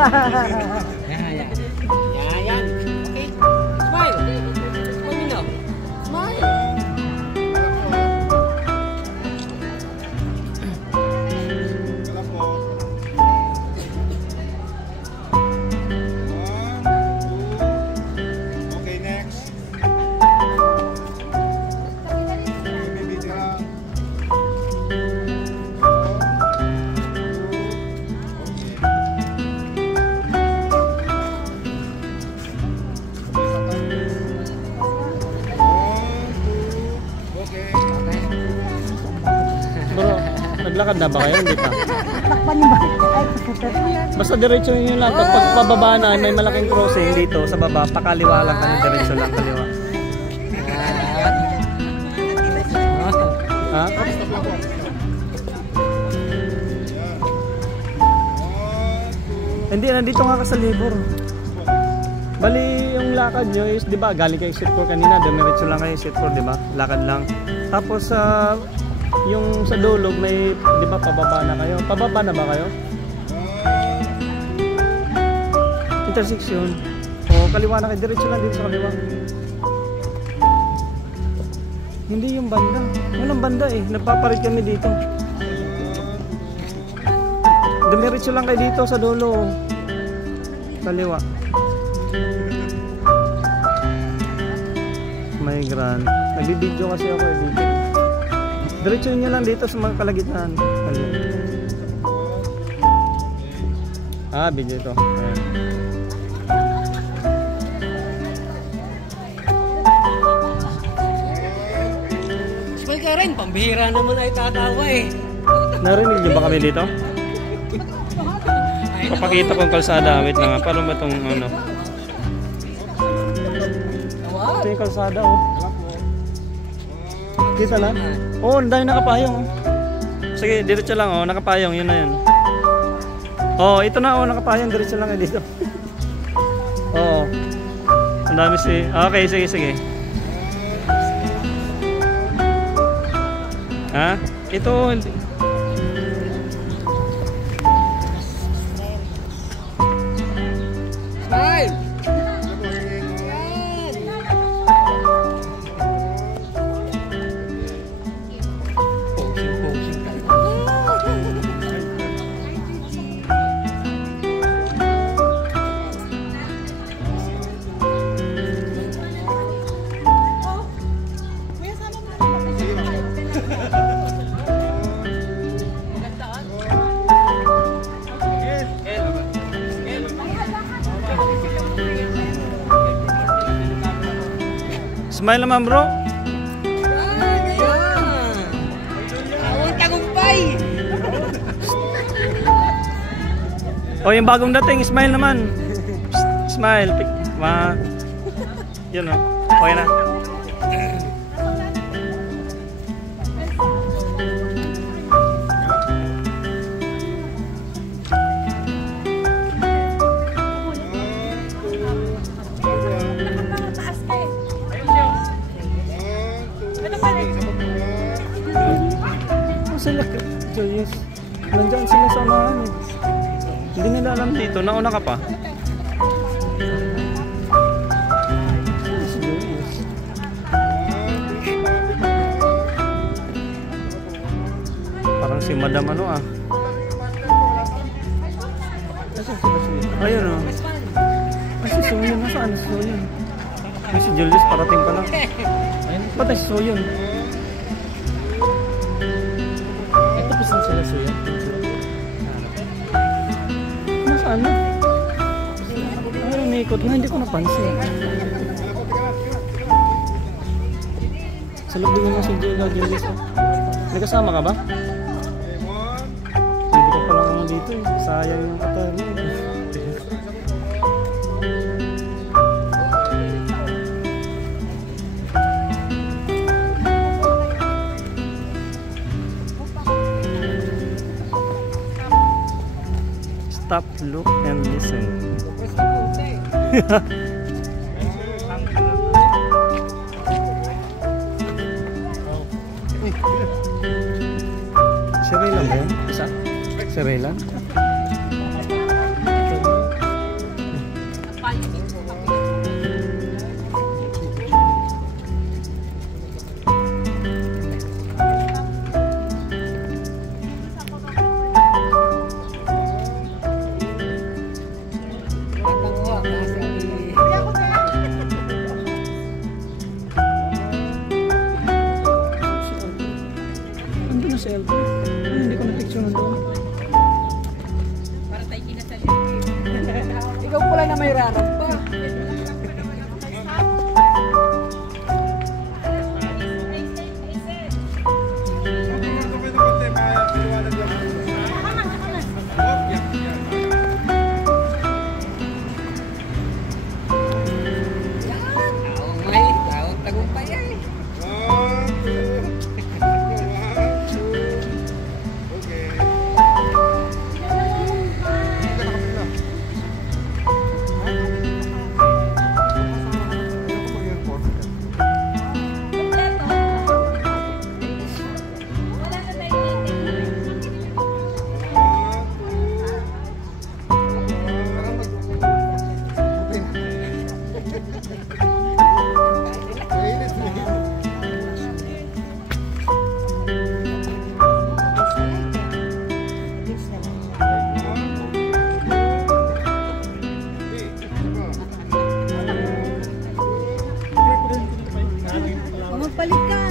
Yan. Yan. Okay. Smile. Smile na. Smile. Naglakad na ba kayo? Hindi pa. Takpan niyo ba? Basta diretso nyo lang. Pag pababa na, may malaking crossing dito sa baba. Pakaliwa lang kayo. Diretso lang kaliwa. Ha? Hindi, nandito nga ka sa Libor. Bali, yung lakad nyo is, di ba, galing kayo Exit 4 kanina. Diretso lang kayo Exit 4, di ba? Lakad lang. Tapos, yung sa Dulog may, di ba, pababa na kayo? Pababa na ba kayo? Intersection. O, kaliwa na kayo. Diretso lang dito sa kaliwa. Hindi yung banda. Walang banda eh. Nagpaparit kami dito. Diretso lang kayo dito sa dulo. Kaliwa. May grand. Nagbibideo kasi ako eh dito. Diretso nyo lang dito sa mga kalagitnaan. Video ito. Ayan. Smile ka rin. Pambihira naman ay tatawa eh. Narinig nyo ba kami dito? Papakita ko ang kalsada. Wait lang nga. Paano ba itong ano? Ito yung kalsada oh. Kita na? Oo, ang dami nakapayong. Sige, diretso lang oh, nakapayong, yun na yun. Oh, ito na oh, nakapayong, diretso lang dito. Oo. Ang dami si... Okay, sige, sige. Ha? Ito... Smile! Smile naman bro. Awang tagumpay. Oh, yung bagong dating, smile naman. Smile. Yun oh. Okay na. Sila Joyous. Nandiyan sila sa unahan eh. Hindi nila alam dito. Nauna ka pa. Parang si Madam ano ah. Ayun oh. Ay si Soyun. Nasaan si Soyun? Ay si Julius parating pa lang. Ba't ay si Soyun? Saan sila siya? Nasaan na? Ay, umiikot na. Hindi ko napansin. Sa loob din mo si Julius. May kasama ka ba? Hindi ko pala naman dito eh. Sayang yung katawan mo. Stop, look, and listen. Sirelan ba yun? Isa? Sirelan? yung cellphone. Hindi ko na-picture na doon. Para tayo kinasali. Ikaw pala na may rarap pa. Magpalit ka.